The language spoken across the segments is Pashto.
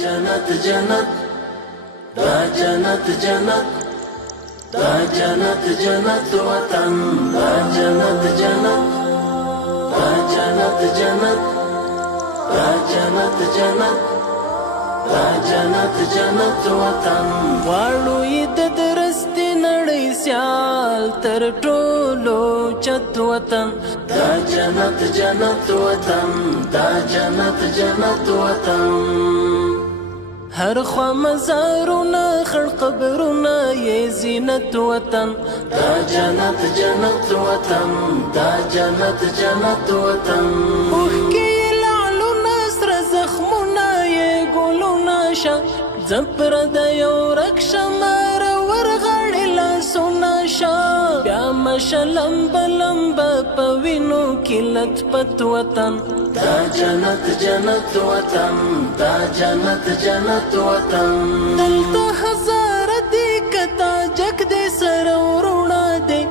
جنت جنت دا جنت جنت دا جنت جنت وطن دا جنت جنت دا جنت جنت دا جنت جنت دا جنت جنت وطن غواړو یې د درستې نړۍ سیال تر ټولو چت وطن دا جنت جنت وطن دا جنت جنت وطن هر خوا مزارونه خړ قبرونه یې زینت وطن دا جنت جنت وطن دا جنت جنت وطن اوښکې یې لعلونه سره زخمونه یې ګلونه شه زپر د یو ورک شمار ورغړې لاسونه شه بیا مشه لمبه لمبه په وینو کې لطپت وطن دا جنت جنت وطن دا جنت جنت وطن دلته هزاره دی کتا جک دی سره ورونه دی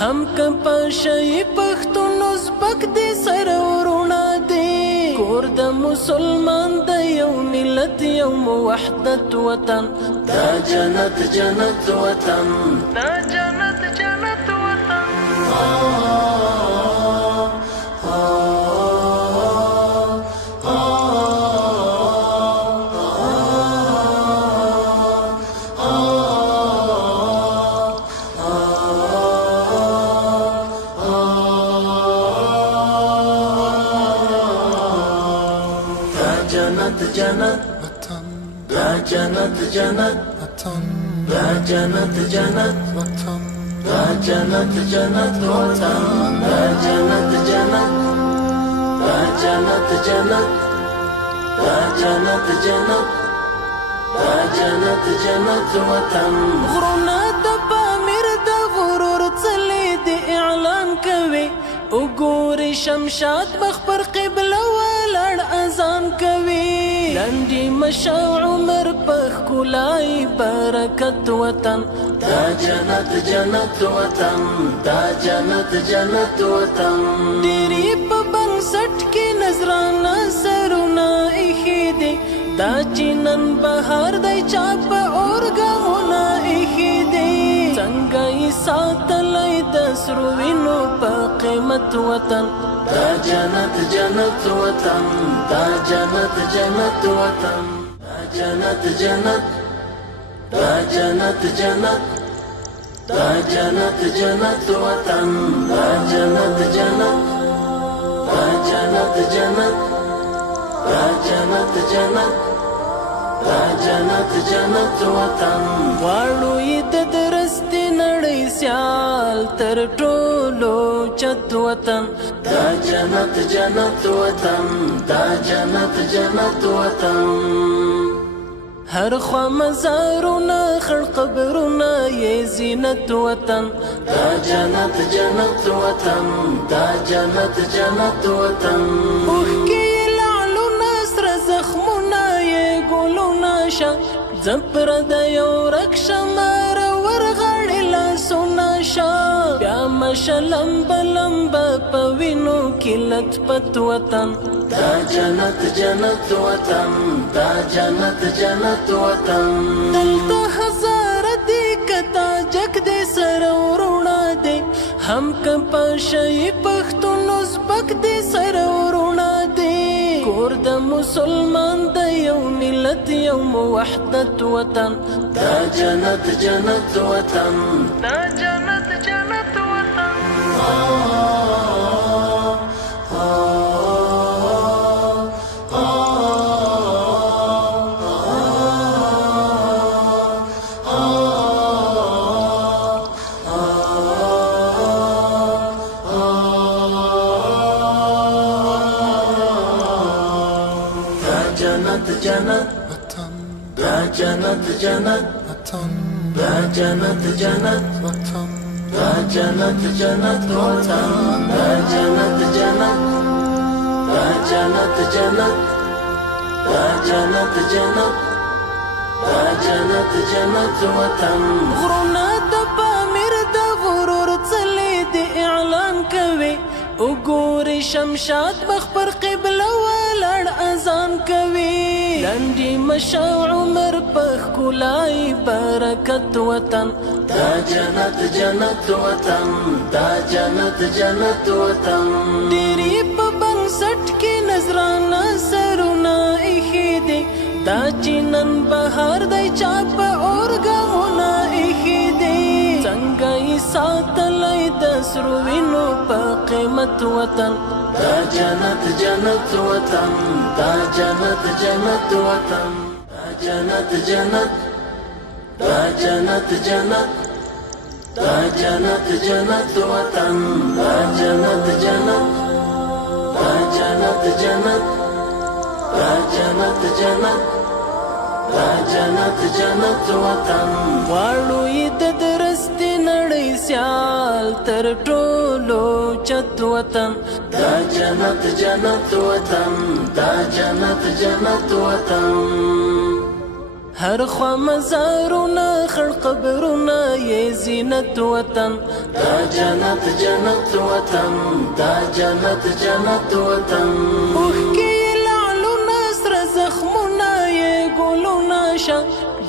هم که په شی پښتون ازبک دی سره ورونه دی کور د مسلمان د یو ملت یو وحدت وطن دا جنت جنت وطن دا جنت جنت وطن جنت جنت وطن دا جنت جنت وطن دا جنت جنت وطن دا جنت جنت وطن دا جنت جنت دا جنت جنت دا جنت جنت دا جنت جنت وطن غرونه د پامیر د غرور څلې د اعلان کوي وګوري شمشاد مخ پر قبله ولاړ اذان کوي لنډي مشا عمر په ښکلای برکت وطن دا جنت جنت وطن دا جنت جنت وطن ډېرې په بنسټ کې نظرانه سرونه ایښي دي دا چې نن بهار دی چا په اورګامونه ایښي دي څنګه یې ساتلی د سرو وینو په قیمت وطن دا جنت جنت وطن دا جنت جنت وطن دا جنت جنت دا جنت جنت دا جنت جنت وطن دا جنت جنت دا جنت جنت دا جنت جنت دا جنت جنت وطن غواړو یې د درستې نړۍ سیال تر ټولو چت وطن دا جنت جنت وطن دا جنت جنت وطن هر خوا مزارونه خړ قبرونه یې زینت وطن دا جنت جنت وطن دا جنت جنت وطن اوښکې یې لعلونه سره زخمونه یې ګلونه شه زپر د یو ورک شمار ورغړې لاسونه شه بیا مشه لمبه لمبه په وینو کې لطپت وطن دا جنت جنت وطن دا جنت جنت وطن دلته هزاره دی کتا جک دی سره ورونه دی هم که په شی پښتون ازبک دی سره ورونه دی کور د مسلمان د یو ملت یو وحدت وطن دا جنت جنت وطن دا جنت جنت وطن جنت جنت وطن دا جنت جنت وطن دا جنت جنت وطن دا جنت جنت وطن دا جنت جنت دا جنت جنت دا جنت جنت دا جنت جنت وطن غرونه د پامیر د غرور څلې د اعلان کوي وګوري ګوري شمشاد مخ پر قبله ولاړ اذان کوي لنډي مشه عمر په ښکلای برکت وطن دا جنت جنت وطن دا جنت جنت وطن ډېری په بنسټ کې نظرانه سرونه ایښي دي دا چې نن بهار دی چا په اورګامونه ایښي دي څنګه یې ساتلی د سرو وینو په قیمت وطن دا جنت جنت وطن دا جنت جنت وطن دا جنت جنت دا جنت جنت دا جنت جنت وطن دا جنت جنت دا جنت جنت دا جنت جنت دا جنت جنت وطن واړو یې د درستې نړۍ سیال تر ټولو چت وطن دا جنت جنت وطن دا جنت جنت وطن هر خوا مزارونه خړ قبرونه یې زینت وطن دا جنت جنت وطن دا جنت جنت وطن اوښکې یې لعلونه سره زخمونه یې ګلونه شه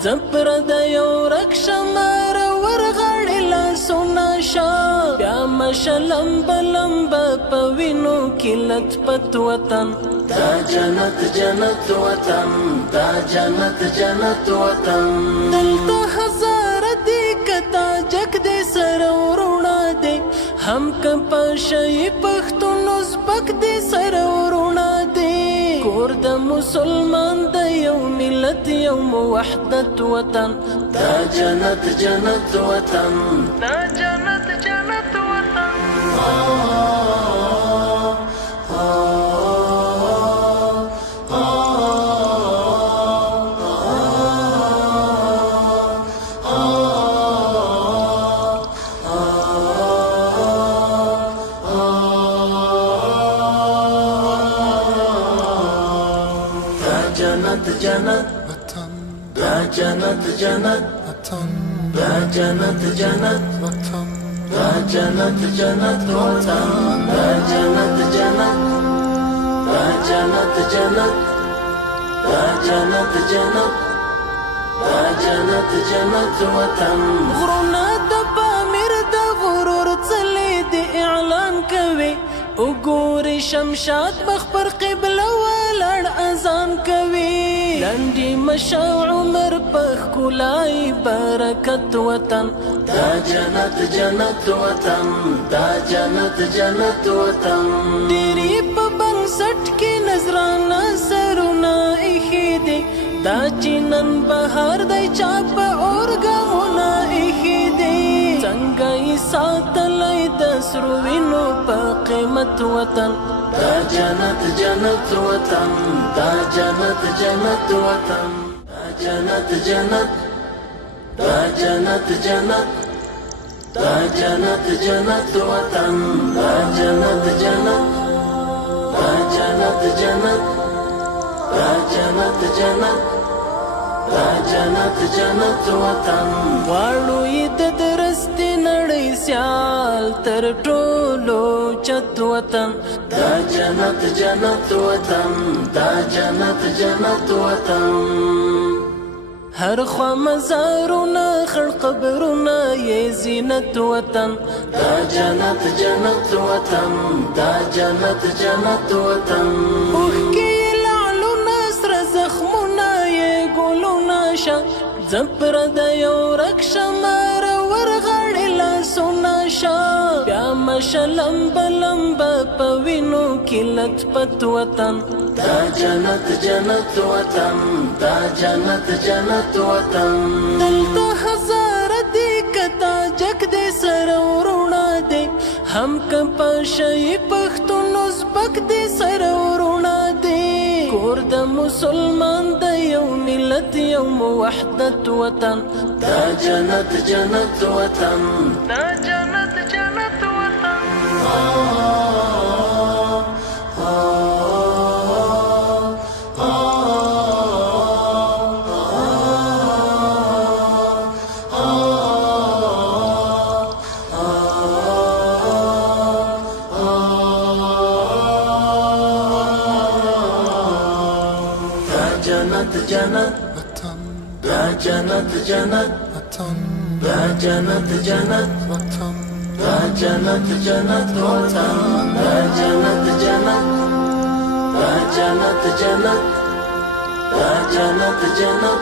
زه پردیو ورک شمه ورغاړې لاسونه شه بیا مشه لمبه لمبه په وینو کې لطفت وطن دا جنت جنت وطن دا جنت جنت وطن دلته هزاره دی کتا جک دی سره ورونه دی هم که پاشی پښتون ازبک دی سره ورونه دی کور د مسلمان د یو ملت یو موحدت وطن دا جنت جنت وطن دا جنت جنت وطن جنت جنت دا جنت جنت دا جنت جنت دا جنت جنت وطن دا جنت جنت دا جنت جنت دا جنت جنت دا جنت جنت وطن غرونه د پامیر د غرور څلې د اعلان کوي وګوري شمشاد مخ پر قبله ولاړ اذان کوي لنډي مشه عمر په ښکلای برکت وطن دا جنت جنت وطن دا جنت جنت وطن ډېری په بنسټ کې نظرانه سرونه ایښي دي دا چې نن بهار دی چا په اورګامونه ایښي دي څنګه یې ساتلی د سرو وینو په قیمت وطن دا جنت جنت وطن دا جنت جنت وطن دا جنت جنت دا جنت جنت دا جنت جنت وطن دا جنت جنت دا جنت جنت دا جنت جنت دا جنت جنت وطن واړو یې د درستې نړۍ سیال تر ټولو چت وطن دا جنت جنت وطن دا جنت جنت وطن هر خوا مزارونه خړ قبرونه یې زینت وطن دا جنت جنت وطن دا جنت جنت وطن اوښکې یې لعلونه سره زخمونه یې ګلونه شه زه پردیو ورک شمه ورغاړې لاسونه شه بیا مشه لمبه لمبه په وینو کې لطفت وطن دا جنت جنت وطن دا جنت جنت وطن دلته هزاره دی کتا جک دی سره ورونه دی هم که پاشی پښتون ازبک دی سره ورونه دی کور د مسلمان د یو ملت یو موحدت وطن دا جنت جنت وطن دا جنت جنت وطن جنت دا جنت جنت دا جنت جنت دا جنت جنت وطن دا جنت جنت دا جنت جنت دا جنت جنت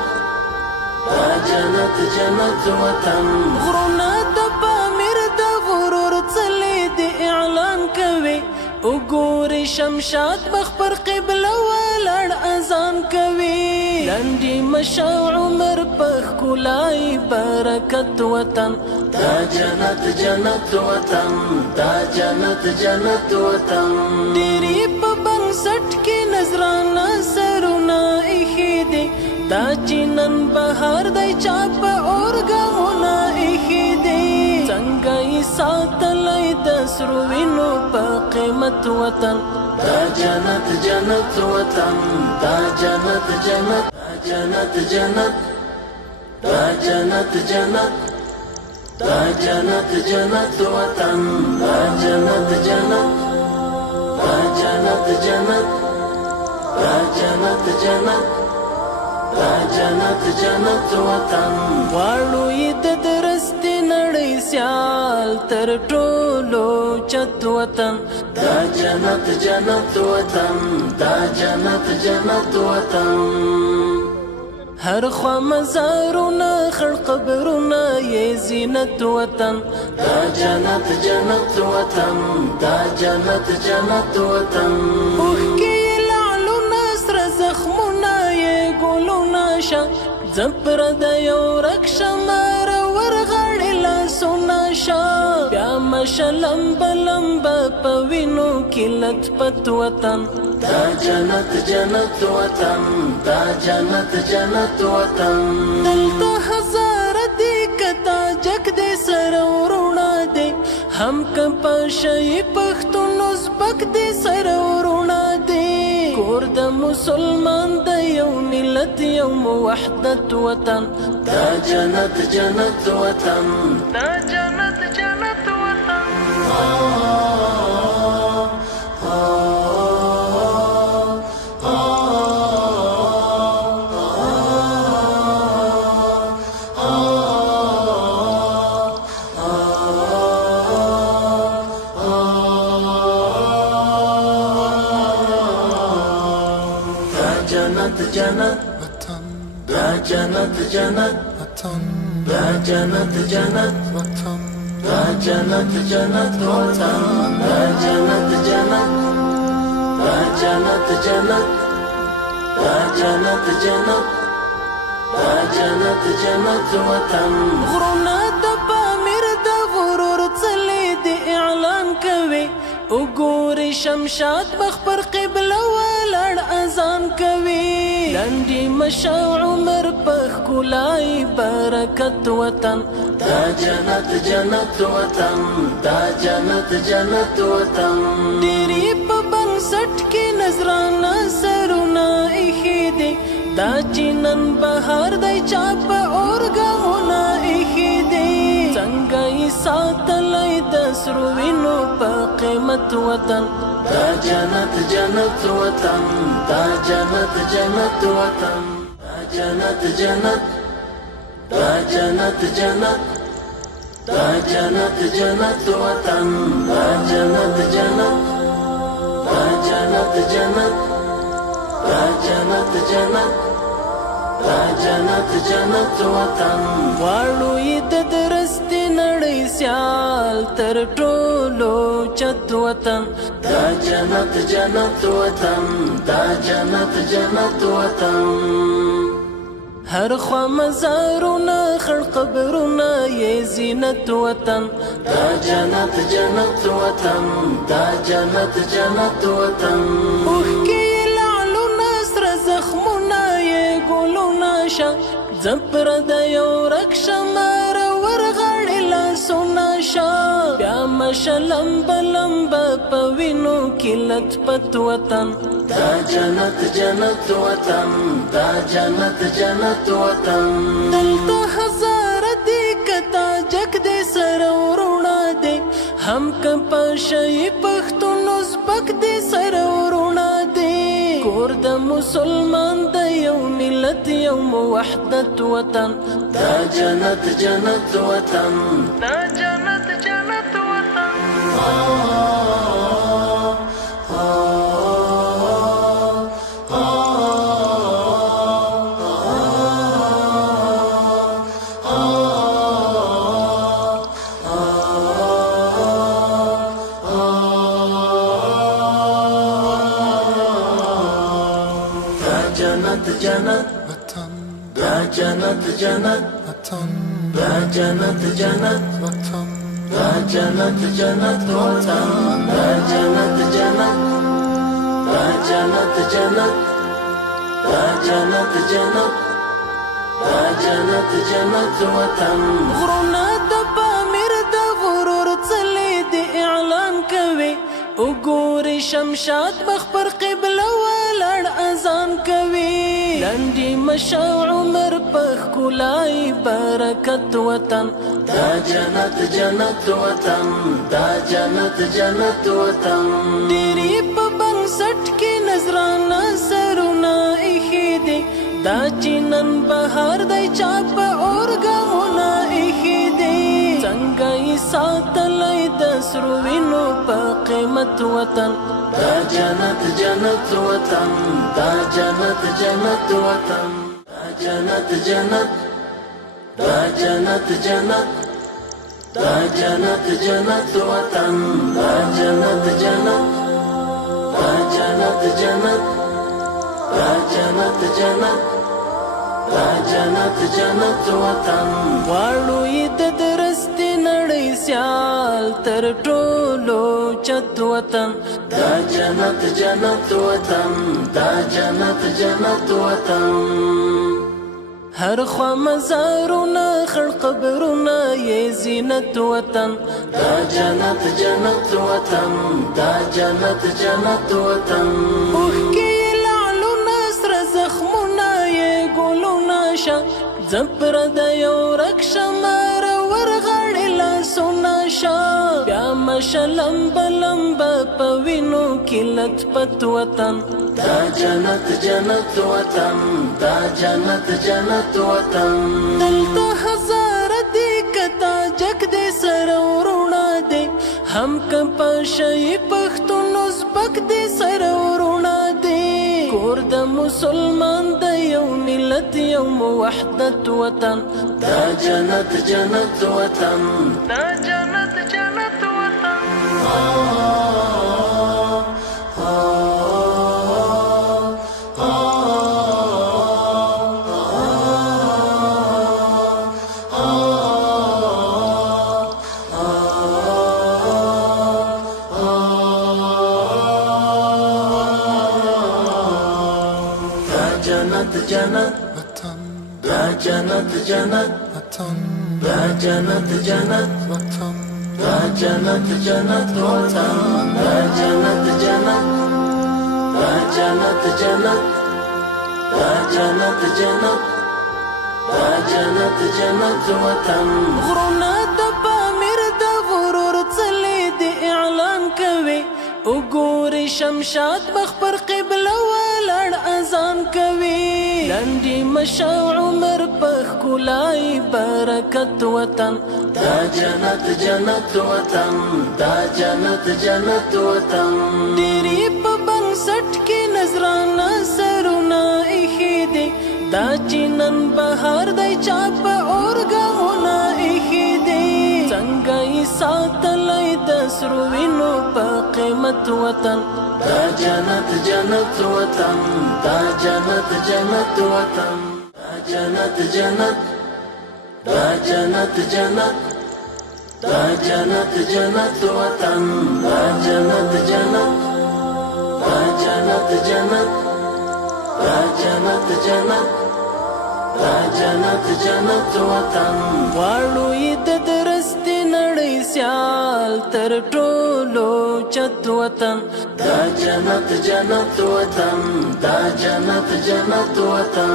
دا جنت جنت وطن غرونا د پامیر د غرور څلې د اعلان کوي وګوري شمشاد مخ پر قبله ولاړ اذان کوي لنډي مشاع عمر په ښکلای برکت وطن دا جنت جنت وطن دا جنت جنت وطن ډېرې په بنسټ کې نظرانه سرونه ایښي دي دا چې نن بهار دی چا په اورګامونه ایښي دي څنګه یې ساتلی د سرو وینو په قیمت وطن دا جنت جنت وطن دا جنت جنت دا جنت جنت دا جنت جنت دا جنت جنت وطن دا جنت جنت دا جنت جنت دا جنت جنت دا جنت جنت وطن غواړو یې د درستې نړۍ سیال تر ټولو چت وطن دا جنت جنت وطن دا جنت جنت وطن هر خوا مزارونه خړ قبرونه یې زینت وطن دا جنت جنت وطن دا جنت جنت وطن اوښکې یې لعلونه سره زخمونه یې ګلونه شه زپر د یو رک شمار ورغړې لاسونه شه بیا مشه لمبه لمبه په وینو کې لطفت وطن دا جنت جنت وطن دا جنت جنت وطن دلته هزاره دی کتا جک دی سره ورونه دی هم که پاشی پښتون ازبک دی سره ورونه دی کور د مسلمان د یو ملت یو موحدت وطن دا جنت جنت وطن دا جنت جنت وطن جنت جنت دا جنت جنت دا جنت جنت دا جنت جنت وطن دا جنت جنت دا جنت جنت دا جنت جنت دا جنت جنت وطن غرونا د پامیر د غرور څلې د اعلان کوي وګوري شمشاد مخ پر قبله ولاړ اذان کوي لنډي مشاع عمر په ښکلای برکت وطن دا جنت جنت وطن دا جنت جنت وطن ډېرې په بنسټ کې نظرانه سرونه ایښي دي دا چې نن بهار دی چا په اورګامونه ایښي دي څنګه یې ساتلی د سرو وینو په قیمت وطن دا جنت جنت وطن دا جنت جنت وطن دا جنت جنت دا جنت جنت دا جنت جنت وطن دا جنت جنت دا جنت جنت دا جنت جنت دا جنت جنت وطن غواړو یې د درستې نړۍ سیال تر ټولو چت وطن دا جنت جنت وطن دا جنت جنت وطن هر خوا مزارونه خړ قبرونه یې زینت وطن دا جنت جنت وطن دا جنت جنت وطن اوښکې یې لعلونه سره زخمونه یې ګلونه شه زپر د یو رک شمار ورغړې لاسونه شه بیا مشه لمبه لمبه په وینو کې لطفت وطن دا جنت جنت وطن دا جنت جنت وطن دلته هزاره دی کتا جک دی سره ورونه دی هم که پاشی پښتون ازبک دی سره ورونه دی کور د مسلمان د یو ملت یو موحدت وطن دا جنت جنت وطن دا جنت جنت وطن جنت جنت وطن دا جنت جنت وطن دا جنت جنت وطن دا جنت جنت وطن دا جنت جنت دا جنت جنت دا جنت جنت دا جنت جنت وطن غرونا د پامیر د غرور څلې د اعلان کوي وګوري شمشاد مخ پر قبله ولاړ اذان کوي لنډي مشاع عمر په ښکلای برکت وطن دا جنت جنت وطن دا جنت جنت وطن ډېرې په بنسټ کې نظرانه سرونه ایښي دي دا چې نن بهار دی چا په اورګامونه ایښي دي څنګه یې ساتلی د سرو وینو په قیمت وطن دا جنت جنت وطن دا جنت جنت وطن دا جنت جنت دا جنت جنت دا جنت جنت وطن دا جنت جنت دا جنت جنت دا جنت جنت دا جنت جنت وطن غواړو یې د درستې نړۍ سیال تر ټولو چت وطن دا جنت جنت وطن دا جنت جنت وطن هر خوا مزارونه خړ قبرونه یې زینت وطن دا جنت جنت وطن دا جنت جنت وطن اوښکې یې لعلونه سره زخمونه یې ګلونه شه زه پردیو ورک شمه ورغړې لاسونه شه بیا مشه لمبه لمبه په وینو کې لطفت وطن دا جنت جنت وطن دا جنت جنت وطن دلته هزاره دی کتا جک دی سره ورونه دی هم که پاشی پښتون ازبک دی سره ورونه دی کور د مسلمان د یو ملت یو موحدت وطن دا جنت جنت وطن دا جنت جنت وطن جنت جنت وطن دا جنت جنت وطن دا جنت جنت وطن دا جنت جنت وطن دا جنت جنت دا جنت جنت دا جنت جنت دا جنت جنت وطن غرونا د پامیر د غرور څلې د اعلان کوي وګوري شمشاد مخ پر قبله ولاړ اذان کوي لنډي مشاع عمر په ښکلای برکت وطن دا جنت جنت وطن دا جنت جنت وطن ډېرې په بنسټ کې نظرانه سرونه ایښي دي دا چې نن بهار دی چا په اورګامونه ایښي دي څنګه یې ساتلی د سرو وینو په قیمت وطن دا جنت جنت وطن دا جنت جنت وطن دا جنت جنت دا جنت جنت دا جنت جنت وطن دا جنت جنت دا جنت جنت دا جنت جنت دا جنت جنت وطن غواړو یې د درستې نړۍ سیال تر ټولو چت وطن دا جنت جنت وطن دا جنت جنت وطن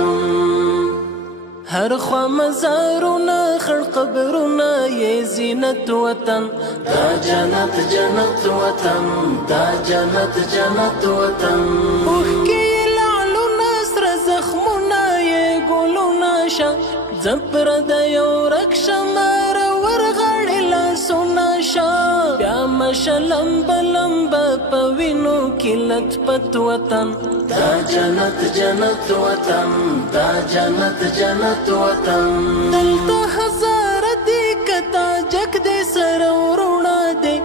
هر خوا مزارونه خړ قبرونه یې زینت وطن دا جنت جنت وطن دا جنت جنت وطن اوښکې یې شا زپر د یو رکشا مار ورغړی لاسونه شا بیا مشلم بلمب پوینو کلت پت وطن دا جنت جنت وطن دا جنت جنت وطن دلته هزار دی کتا جگ دی سر ورونا دی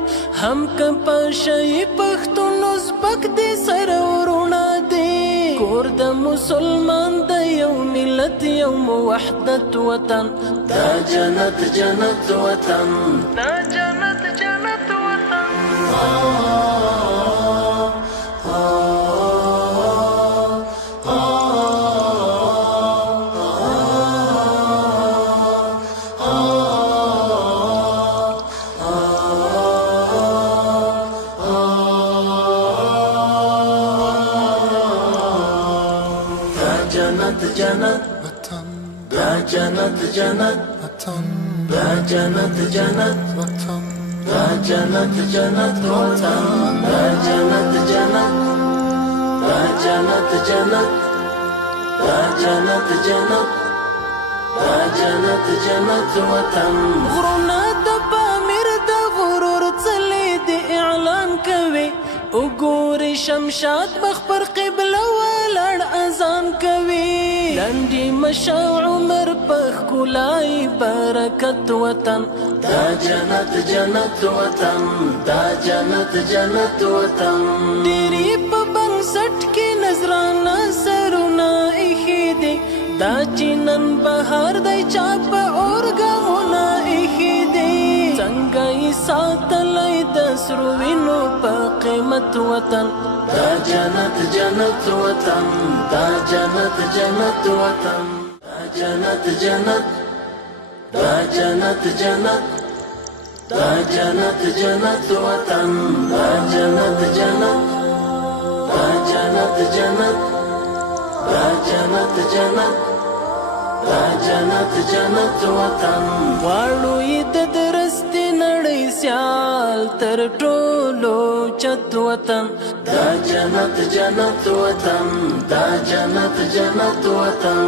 هم کپا شي پښتون ازبک دی سر ورونا دی کور د مسلمان د یو ملت یو وحدت وطن دا جنت جنت وطن دا جنت جنت وطن جنت جنت دا جنت جنت دا جنت جنت دا جنت جنت وطن دا جنت جنت دا جنت جنت دا جنت جنت دا جنت جنت وطن غرونا د پامیر د غرور څلې د اعلان کوي وګوري شمشاد مخ پر قبله ولاړ اذان کوي لنډي مشا عمر په ښکلای برکت وطن دا جنت جنت وطن دا جنت جنت وطن ډېری په بنسټ کې نظرانه سرونه ایښي دي دا چې نن بهار دی چا په اورګامونه ایښي دي څنګه یې ساتلی د سرو وینو په قیمت وطن دا جنت جنت وطن دا جنت جنت وطن دا جنت جنت دا جنت جنت دا جنت جنت وطن دا جنت جنت دا جنت جنت دا جنت جنت دا جنت جنت وطن غواړو یې د درستې نړۍ سیال تر ټولو چت وطن دا جنت جنت وطن دا جنت جنت وطن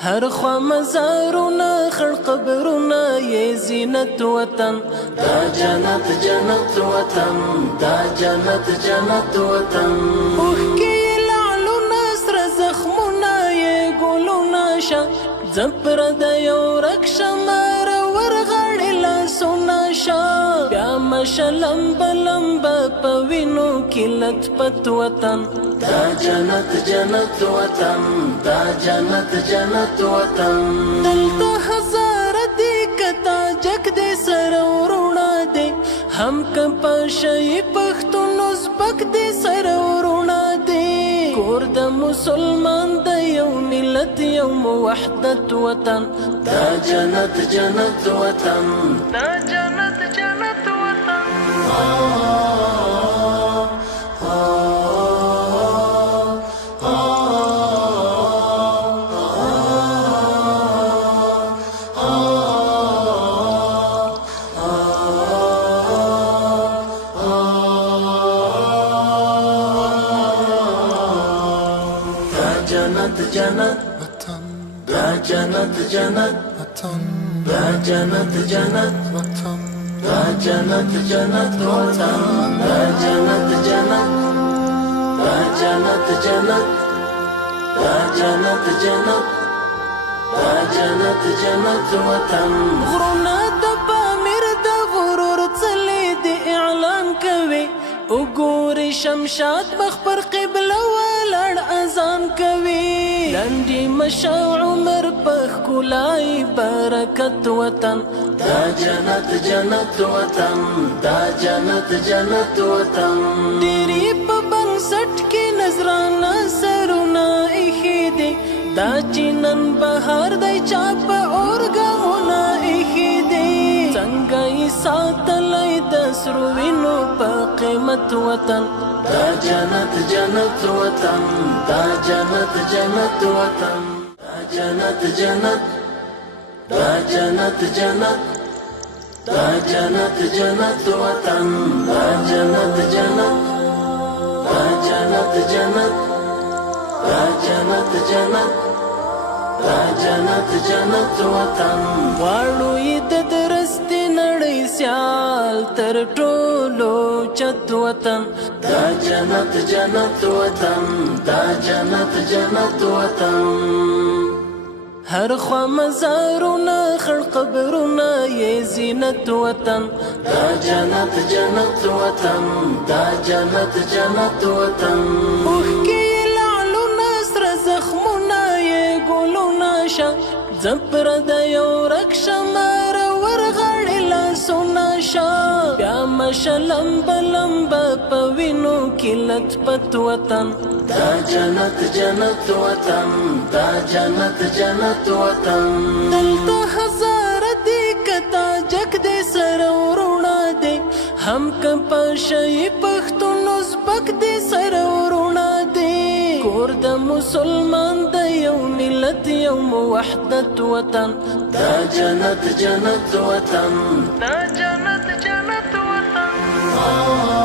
هر خوا مزارونه خړ قبرونه یې زینت وطن دا جنت جنت وطن دا جنت جنت وطن اوښکې یې لعلونه سره زخمونه یې ګلونه شه زپر د یو رکشه مار ورغړی لاسونه شه بیا مشلم بلمب په وینو کلت پت وطن دا جنت جنت وطن دا جنت جنت وطن دلته هزار دی کتا جگ دی سر ورونا دی هم کپا شي پښتون ازبک دی سر ورونا دی کور د مسلمان د یو ملت یو وحدت وطن دا جنت جنت وطن دا جنت جنت وطن جنت جنت دا جنت جنت دا جنت جنت دا جنت جنت وطن دا جنت جنت دا جنت جنت دا جنت جنت دا جنت جنت وطن غرونا د پامیر د غرور څلې د اعلان کوي وګوري شمشاد مخ پر قبله ولاړ اذان کوي لنډي مشا عمر په ښکلای برکت وطن دا جنت جنت وطن دا جنت جنت وطن ډېری په بنسټ کې نظرانه سرونه ایښي دي دا چې نن بهار دی چا په اورګامونه ایښي دي څنګه یې ساتلی د سرو وینو په قیمت وطن دا جنت جنت وطن دا جنت جنت وطن دا جنت جنت دا جنت جنت دا جنت جنت وطن دا جنت جنت دا جنت جنت دا جنت جنت دا جنت جنت وطن غواړو یې د درستې نړۍ سیال تر ټولو چت وطن دا جنت جنت وطن دا جنت جنت وطن هر خوا مزارونه خړ قبرونه یې زینت وطن دا جنت جنت وطن دا جنت جنت وطن اوښکې یې لعلونه سره زخمونه یې ګلونه شه زپر د یو رک شمار ورغړې لاسونه شه بیا مشه لمبه لمبه په وینو کې لطفت وطن دا جنت جنت وطن دا جنت جنت وطن دلته هزاره دی کتا جک دی سره ورونه دی هم که پاشی پښتون ازبک دی سره ورونه دی کور د مسلمان د یو ملت یو موحدت وطن دا جنت جنت وطن دا جنت جنت وطن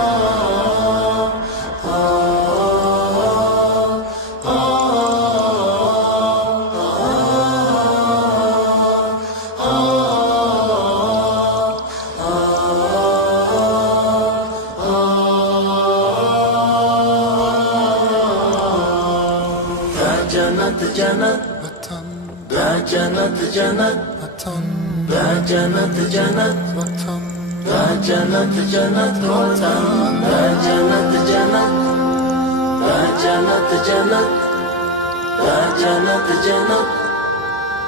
جنت جنت وطن دا جنت جنت وطن دا جنت جنت وطن دا جنت جنت وطن دا جنت جنت دا جنت جنت دا جنت جنت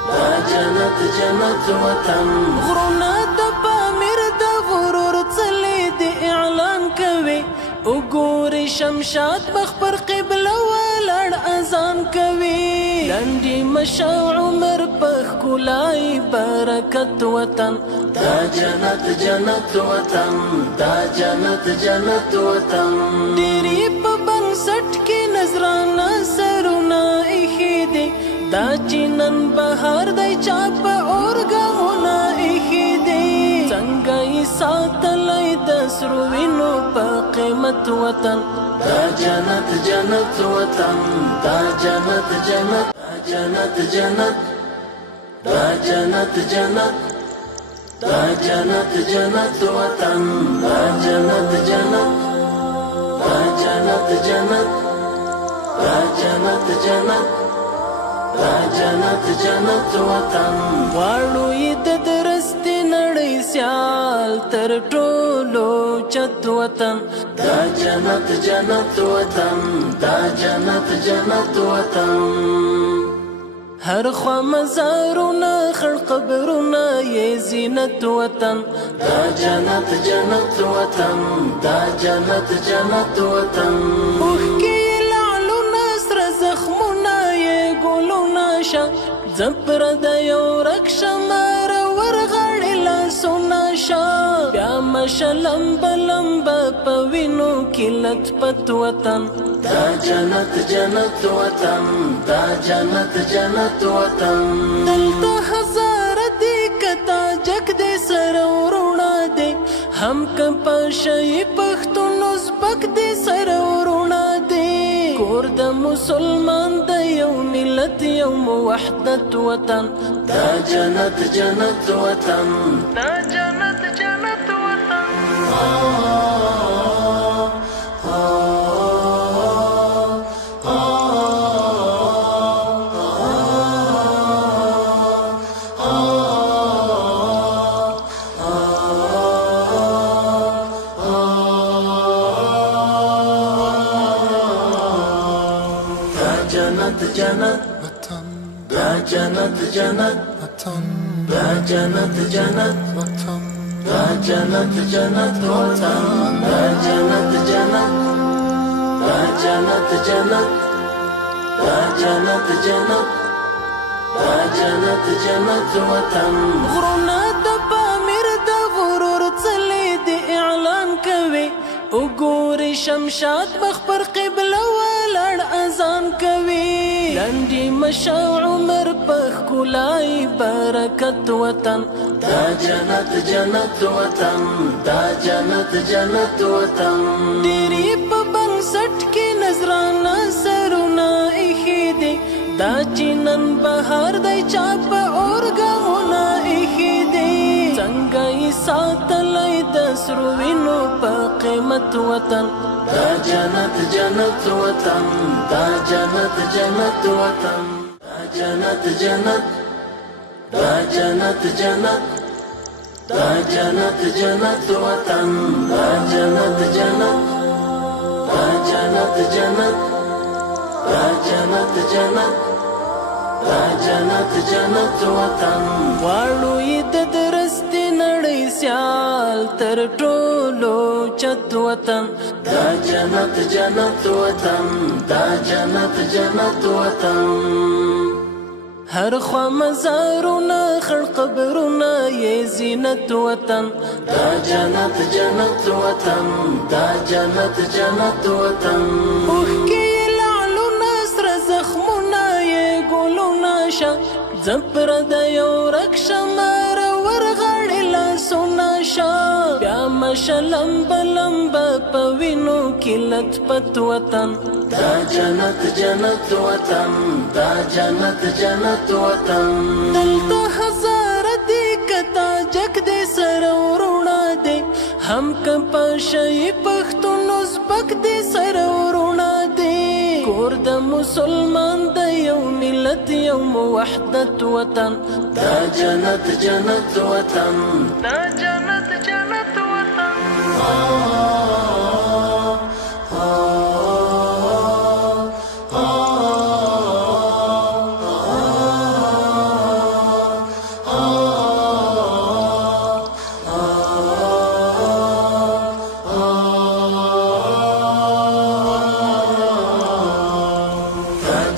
دا جنت جنت وطن غرونه د پامیر د غرور څلې د اعلان کوي وګوري شمشاد مخ پر قبله ولاړ اذان کوي لنډي مشا عمر په ښکلای برکت وطن دا جنت جنت وطن دا جنت جنت وطن ډېرې په بنسټ کې نظرانه سرونه ایښي دي دا چې نن بهار دی چا په اورګامونه ایښي دي څنګه یې ساتلی د سرو وینو په قیمت وطن دا جنت جنت وطن دا جنت جنت دا جنت جنت دا جنت جنت دا جنت جنت وطن دا جنت جنت دا جنت جنت دا جنت جنت دا جنت جنت وطن غواړو یې د درستې نړۍ سیال تر ټولو چت وطن دا جنت جنت وطن دا جنت جنت وطن هر خوا مزارونه خړ قبرونه یې زینت وطن دا جنت جنت وطن دا جنت جنت وطن اوښکې یې لعلونه سره زخمونه یې ګلونه شه زپر د یو رک شمار ورغړې لاسونه شه بیا مشه لمبه لمبه په وینو کې لطفت وطن دا جنت جنت وطن دا جنت جنت وطن دلته هزاره دی کتا جک دی سره ورونه دی هم که پاشی پښتون ازبک دی سره ورونه دی کور د مسلمان د یو ملت یو موحدت وطن دا جنت جنت وطن دا جنت جنت وطن جنت جنت وطن دا جنت جنت وطن دا جنت جنت وطن دا جنت جنت وطن دا جنت جنت دا جنت جنت دا جنت جنت دا جنت جنت وطن غرونه د پامیر د غرور څلې د اعلان کوي وګوري شمشاد مخ پر قبله ولاړ اذان کوي لنډي مشا عمر په ښکلای برکت وطن دا جنت جنت وطن دا جنت جنت وطن ډېرې په بنسټ کې نظرانه سرونه ایښي دي دا چې نن بهار رحمت وطن دا جنت جنت وطن دا جنت جنت وطن دا جنت جنت دا جنت جنت دا جنت جنت وطن دا جنت جنت دا جنت جنت دا جنت جنت دا جنت جنت وطن غواړو یې د درستې نړۍ سیال تر ټولو چت وطن دا جنت جنت وطن دا جنت جنت وطن هر خوا مزارونه خړ قبرونه یې زینت وطن دا جنت جنت وطن دا جنت جنت وطن اوښکې لعلونه سره زخمونه یې ګلونه شه زپر د یو رکشه مار ورغړې لاسونه شه بیا مشه لمبه لمبه په وینو کې لطفت وطن دا جنت جنت وطن دا جنت جنت وطن دلته هزاره دی کتا جک دی سره ورونه دی هم که پاشی پښتون ازبک دی سره ورونه دی کور د مسلمان د یو ملت یو موحدت وطن دا جنت جنت وطن دا جنت جنت وطن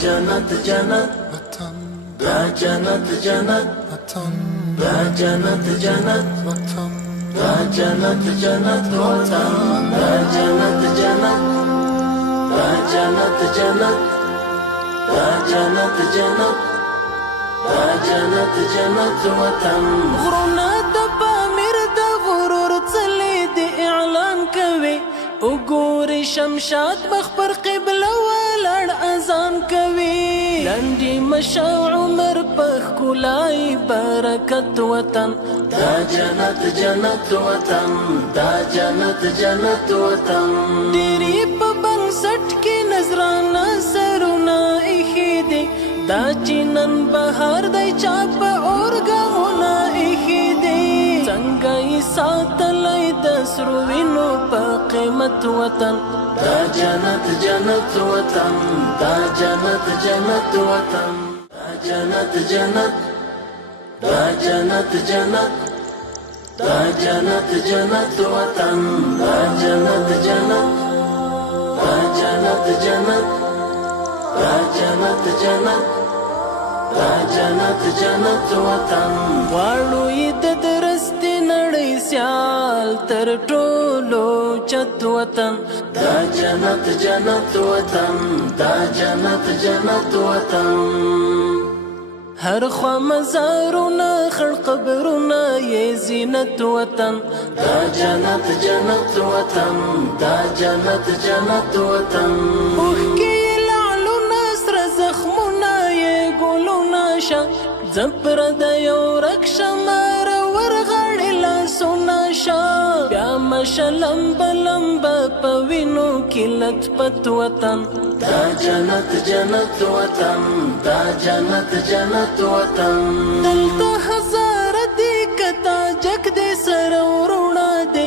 جنت جنت دا جنت جنت دا جنت جنت دا جنت جنت وطن دا جنت جنت دا جنت جنت دا جنت جنت دا جنت جنت وطن غرونه د پامیر د غرور څلې د اعلان کوي وګوري شمشاد مخ پر قبله ولاړ اذان کوي لنډي مشا عمر په ښکلای برکت وطن دا جنت جنت وطن دا جنت جنت وطن ډېرې په بنسټ کې نظرانه سرونه ایښي دي دا چې نن بهار دی چا په اورګامونه ایښي دي څنګه یې ساتلی د سرو وینو په قیمت وطن دا جنت جنت وطن دا جنت جنت وطن دا جنت جنت دا جنت جنت دا جنت جنت وطن دا جنت جنت دا جنت جنت دا جنت جنت دا جنت جنت وطن غواړو یې د درستې نړۍ سیال تر ټولو چت وطن دا جنت جنت وطن دا جنت جنت وطن هر خوا مزارونه خړ قبرونه یې زینت وطن دا جنت جنت وطن دا جنت جنت وطن اوښکې لعلونه سره زخمونه یې ګلونه شه زپر د یو رکشه مار ورغړې لاسونه شه بیا مشه لمبه لمبه په وینو کې لطفت وطن دا جنت جنت وطن دا جنت جنت وطن دلته هزاره دی کتا جک دی سره ورونه دی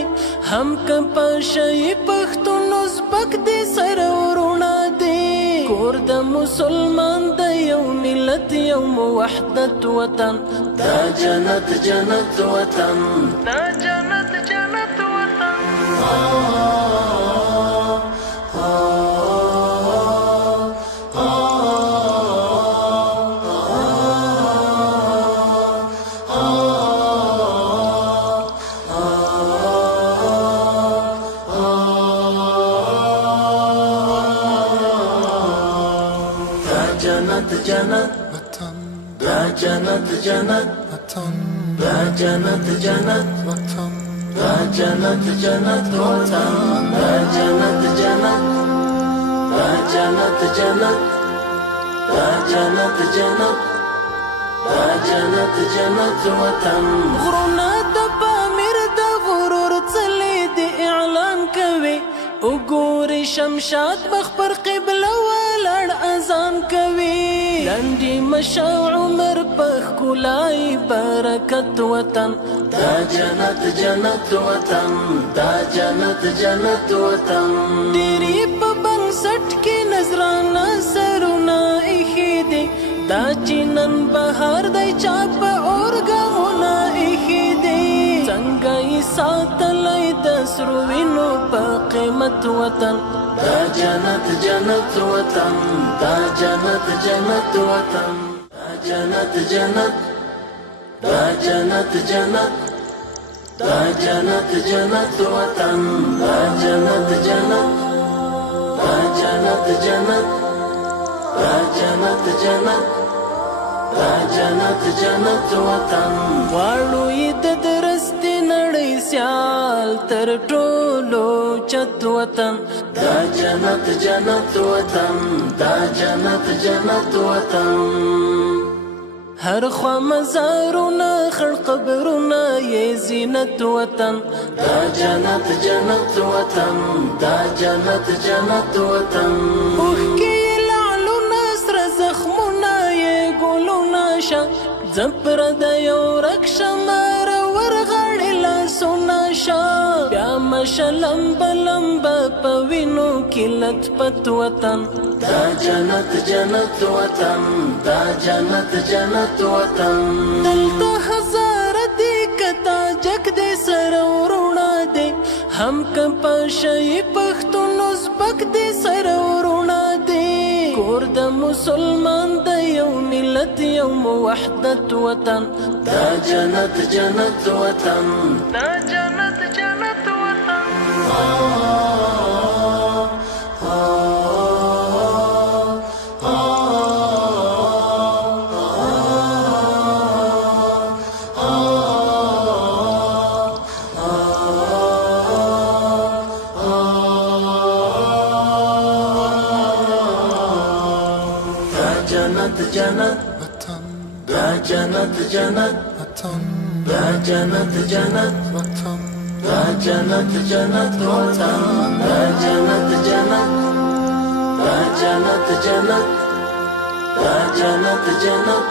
هم که پاشی پښتون ازبک دی سره ورونه دی کور د مسلمان د یو ملت یو موحدت وطن دا جنت جنت وطن دا جنت جنت وطن جنت دا جنت جنت دا جنت جنت دا جنت جنت وطن دا جنت جنت دا جنت جنت دا جنت جنت دا جنت جنت وطن غرونه د پامیر د غرور څلې د اعلان کوي شمشاد مخ پر قبله ولاړ اذان کوي لنډي مشو عمر پخ کولای برکت وطن دا جنت جنت وطن دا جنت جنت وطن ډيري په بنسټ کې نظرانه سرونه ایښي دي دا چې نن بهار دی چا په اورګاونه ایښي دي څنګه یې ساتلی د سرو وینو په قیمت وطن دا جنت جنت وطن دا جنت جنت وطن دا جنت جنت دا جنت جنت دا جنت جنت وطن دا جنت جنت دا جنت جنت دا جنت جنت دا جنت جنت وطن غواړو یې د درستې نړۍ سیال تر ټولو چت وطن دا جنت جنت وطن دا جنت جنت وطن هر خوا مزارونه خړ قبرونه یې زینت وطن دا جنت جنت وطن دا جنت جنت وطن اوښکې یې لعلونه سره زخمونه یې ګلونه شه زپر د یو رک شمار ورغړې لاسونه شه بیا مشه لمبه لمبه په وینو کې لطفت وطن دا جنت جنت وطن دا جنت جنت وطن دلته هزاره دی کتا جک دی سره ورونه دی هم که پاشی پښتون ازبک دی سره ورونه دی کور د مسلمان د یو ملت یو موحدت وطن دا جنت جنت وطن دا جنت جنت وطن جنت جنت دا جنت جنت دا جنت جنت دا جنت جنت وطن دا جنت جنت دا جنت جنت دا جنت جنت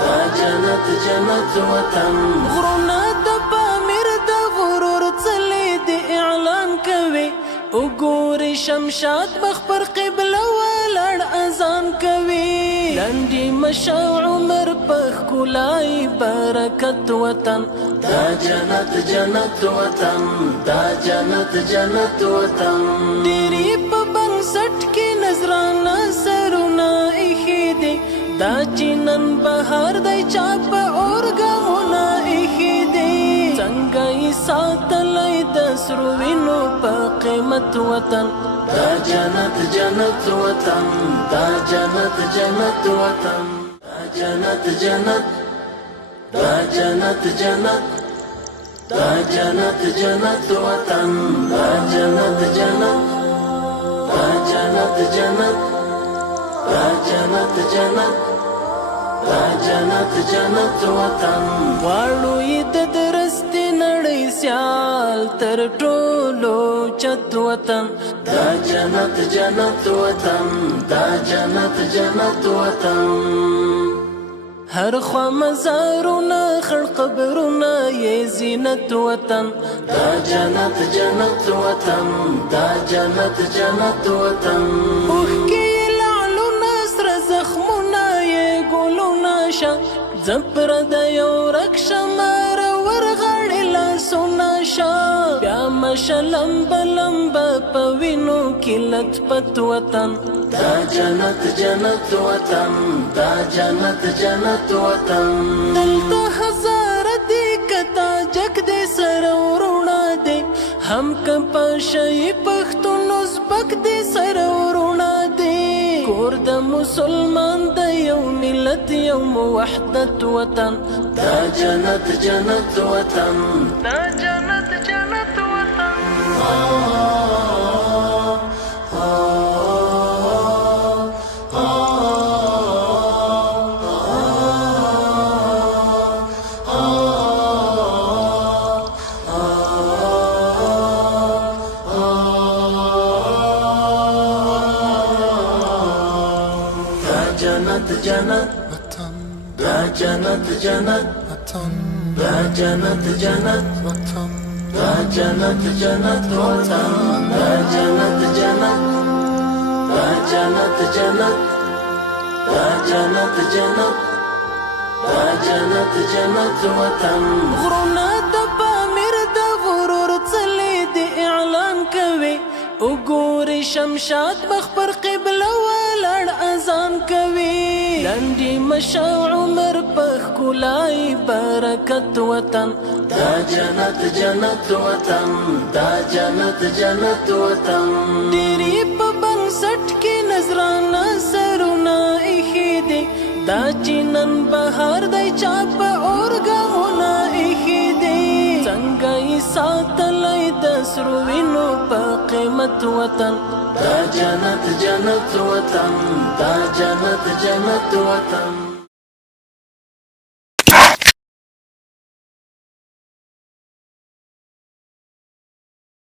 دا جنت جنت وطن غرونه د پامیر د غرور څلې د اعلان کوي وګوري شمشاد مخ پر قبله ولاړ اذان کوي لنډي مشو عمر پخ کولای برکت وطن دا جنت جنت وطن دا جنت جنت وطن ډيري په بنسټ کې نظرانه سرونه ایښي دي دا چې نن بهار دی چا په اورګاونه ایښي دي څنګه یې ساتلی د سرو وینو په قیمت وطن دا جنت جنت وطن دا جنت جنت وطن دا جنت جنت دا جنت جنت دا جنت جنت وطن دا جنت جنت دا جنت جنت دا جنت جنت دا جنت جنت وطن غواړو یې د درستې نړۍ سیال تر ټولو چت وطن دا جنت جنت وطن دا جنت جنت وطن هر خوا مزارونه خړ قبرونه یې زینت وطن دا جنت جنت وطن دا جنت جنت وطن اوښکې یې لعلونه سره زخمونه یې ګلونه شه زپر د یو رک شمار ورغړې لاسونه شه بیا مشه لمبه لمبه په وینو کې لطفت وطن دا جنت جنت وطن دا جنت جنت وطن دلته هزاره دی کتا جک دی سره ورونه دی هم که پاشی پښتون ازبک دی سره ورونه دی کور د مسلمان د یو ملت یو موحدت وطن دا جنت جنت وطن دا جنت جنت وطن وطن دا جنت جنت وطن دا جنت جنت وطن دا جنت جنت وطن دا جنت جنت دا جنت جنت دا جنت جنت دا جنت جنت وطن غرونا د پامیر د غرور څلې د اعلان کوي وګوري شمشاد مخ پر قبله ولاړ اذان کوي لنډي مشا عمر په ښکلای برکت وطن دا جنت جنت وطن دا جنت جنت وطن ډېرې په بنسټ کې نظرانه سرونه ایښي دي دا چې نن بهار دی چا په اورګامونه ایښي دي څنګه یې ساتلی د سرو وینو په قیمت وطن دا جنت جنت وطن دا جنت جنت وطن